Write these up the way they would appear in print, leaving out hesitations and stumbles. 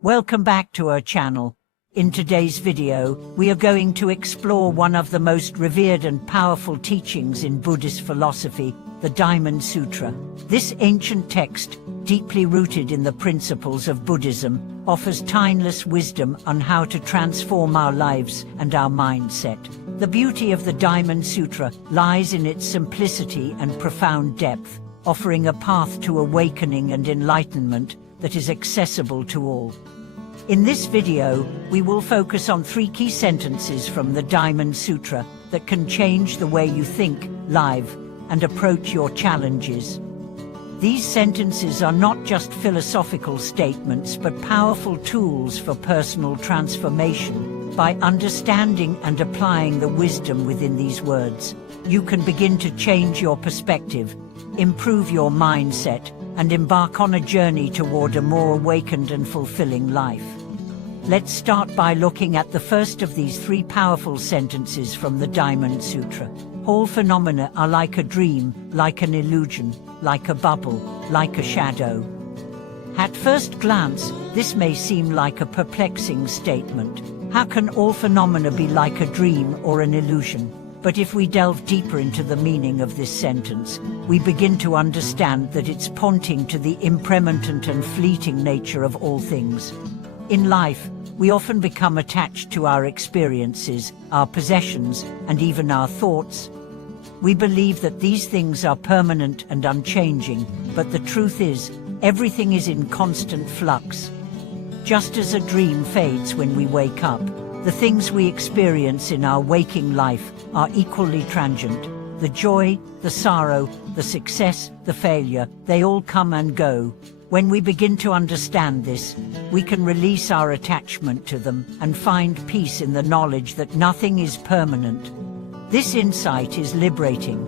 Welcome back to our channel. In today's video, we are going to explore one of the most revered and powerful teachings in Buddhist philosophy, the Diamond Sutra. This ancient text, deeply rooted in the principles of Buddhism, offers timeless wisdom on how to transform our lives and our mindset. The beauty of the Diamond Sutra lies in its simplicity and profound depth, offering a path to awakening and enlightenment that is accessible to all. In this video, we will focus on 3 key sentences from the Diamond Sutra that can change the way you think, live, and approach your challenges. These sentences are not just philosophical statements but powerful tools for personal transformation. By understanding and applying the wisdom within these words, you can begin to change your perspective, improve your mindset, and embark on a journey toward a more awakened and fulfilling life. Let's start by looking at the first of these 3 powerful sentences from the Diamond Sutra. All phenomena are like a dream, like an illusion, like a bubble, like a shadow. At first glance, this may seem like a perplexing statement. How can all phenomena be like a dream or an illusion? But if we delve deeper into the meaning of this sentence, we begin to understand that it's pointing to the impermanent and fleeting nature of all things. In life, we often become attached to our experiences, our possessions, and even our thoughts. We believe that these things are permanent and unchanging, but the truth is, everything is in constant flux. Just as a dream fades when we wake up, the things we experience in our waking life are equally transient. The joy, the sorrow, the success, the failure, they all come and go. When we begin to understand this, we can release our attachment to them and find peace in the knowledge that nothing is permanent. This insight is liberating.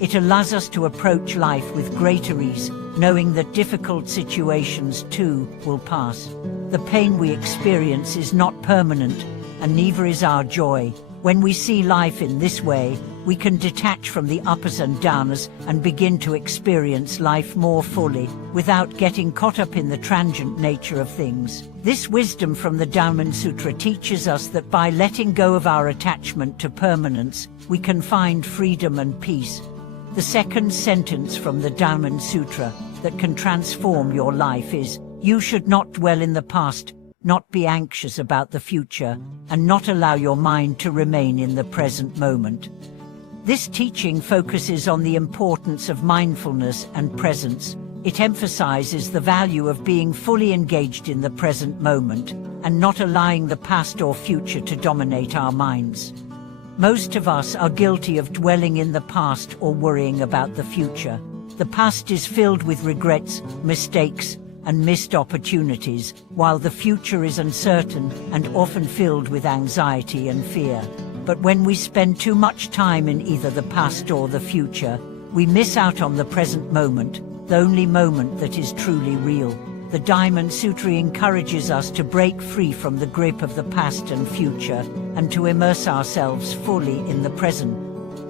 It allows us to approach life with greater ease, knowing that difficult situations too will pass. The pain we experience is not permanent, and neither is our joy. When we see life in this way, we can detach from the uppers and downers and begin to experience life more fully, without getting caught up in the transient nature of things. This wisdom from the Diamond Sutra teaches us that by letting go of our attachment to permanence, we can find freedom and peace. The second sentence from the Diamond Sutra that can transform your life is, "You should not dwell in the past, not be anxious about the future, and not allow your mind to remain in the present moment." This teaching focuses on the importance of mindfulness and presence. It emphasizes the value of being fully engaged in the present moment, and not allowing the past or future to dominate our minds. Most of us are guilty of dwelling in the past or worrying about the future. The past is filled with regrets, mistakes, and missed opportunities, while the future is uncertain and often filled with anxiety and fear. But when we spend too much time in either the past or the future, we miss out on the present moment, the only moment that is truly real. The Diamond Sutra encourages us to break free from the grip of the past and future, and to immerse ourselves fully in the present.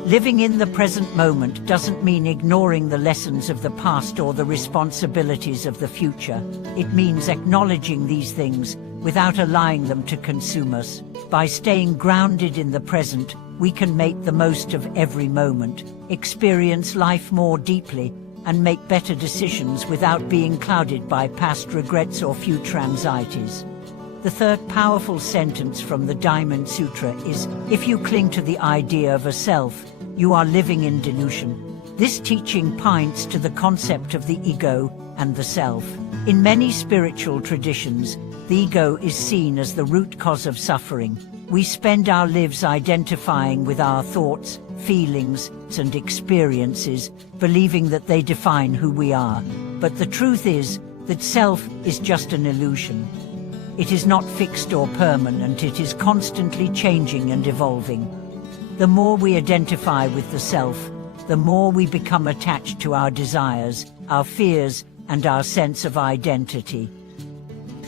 Living in the present moment doesn't mean ignoring the lessons of the past or the responsibilities of the future. It means acknowledging these things without allowing them to consume us. By staying grounded in the present, we can make the most of every moment, experience life more deeply, and make better decisions without being clouded by past regrets or future anxieties. The third powerful sentence from the Diamond Sutra is, "If you cling to the idea of a self, you are living in delusion." This teaching points to the concept of the ego and the self. In many spiritual traditions, the ego is seen as the root cause of suffering. We spend our lives identifying with our thoughts, feelings, and experiences, believing that they define who we are. But the truth is that self is just an illusion. It is not fixed or permanent, it is constantly changing and evolving. The more we identify with the self, the more we become attached to our desires, our fears, and our sense of identity.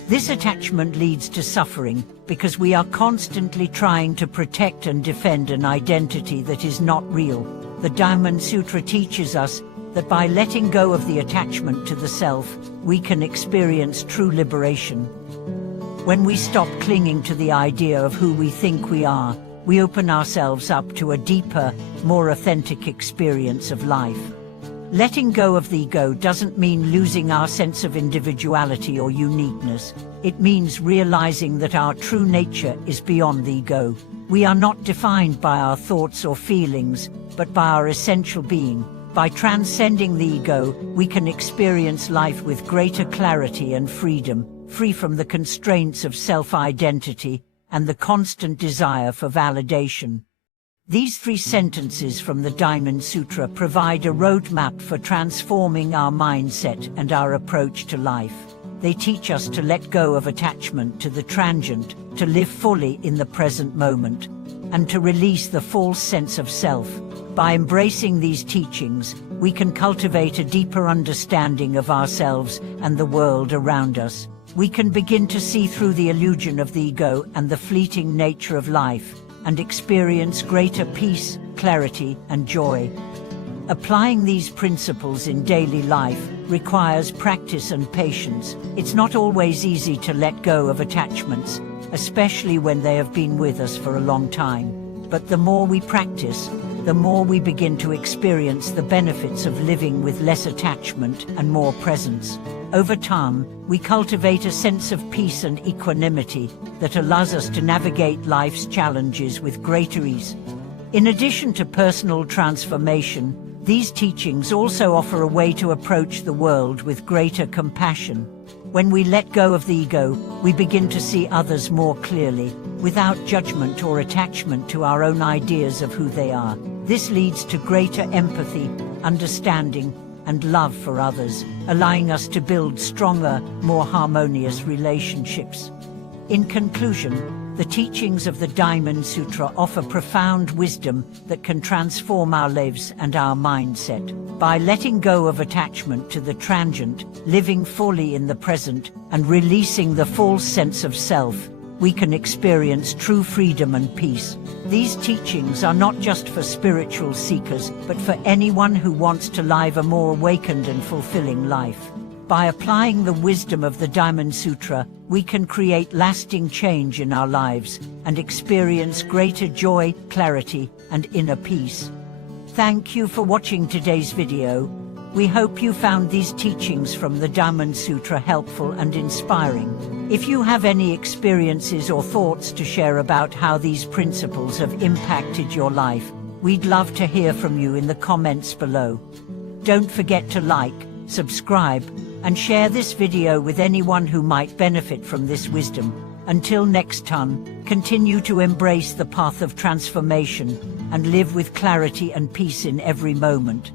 This attachment leads to suffering because we are constantly trying to protect and defend an identity that is not real. The Diamond Sutra teaches us that by letting go of the attachment to the self, we can experience true liberation. When we stop clinging to the idea of who we think we are, we open ourselves up to a deeper, more authentic experience of life. Letting go of the ego doesn't mean losing our sense of individuality or uniqueness. It means realizing that our true nature is beyond the ego. We are not defined by our thoughts or feelings, but by our essential being. By transcending the ego, we can experience life with greater clarity and freedom, free from the constraints of self-identity and the constant desire for validation. These 3 sentences from the Diamond Sutra provide a roadmap for transforming our mindset and our approach to life. They teach us to let go of attachment to the transient, to live fully in the present moment, and to release the false sense of self. By embracing these teachings, we can cultivate a deeper understanding of ourselves and the world around us. We can begin to see through the illusion of the ego and the fleeting nature of life, and experience greater peace, clarity, and joy. Applying these principles in daily life requires practice and patience. It's not always easy to let go of attachments, especially when they have been with us for a long time. But the more we practice, the more we begin to experience the benefits of living with less attachment and more presence. Over time, we cultivate a sense of peace and equanimity that allows us to navigate life's challenges with greater ease. In addition to personal transformation, these teachings also offer a way to approach the world with greater compassion. When we let go of the ego, we begin to see others more clearly, without judgment or attachment to our own ideas of who they are. This leads to greater empathy, understanding, and love for others, allowing us to build stronger, more harmonious relationships. In conclusion, the teachings of the Diamond Sutra offer profound wisdom that can transform our lives and our mindset. By letting go of attachment to the transient, living fully in the present, and releasing the false sense of self, we can experience true freedom and peace. These teachings are not just for spiritual seekers, but for anyone who wants to live a more awakened and fulfilling life. By applying the wisdom of the Diamond Sutra, we can create lasting change in our lives and experience greater joy, clarity, and inner peace. Thank you for watching today's video. We hope you found these teachings from the Diamond Sutra helpful and inspiring. If you have any experiences or thoughts to share about how these principles have impacted your life, we'd love to hear from you in the comments below. Don't forget to like, subscribe, and share this video with anyone who might benefit from this wisdom. Until next time, continue to embrace the path of transformation and live with clarity and peace in every moment.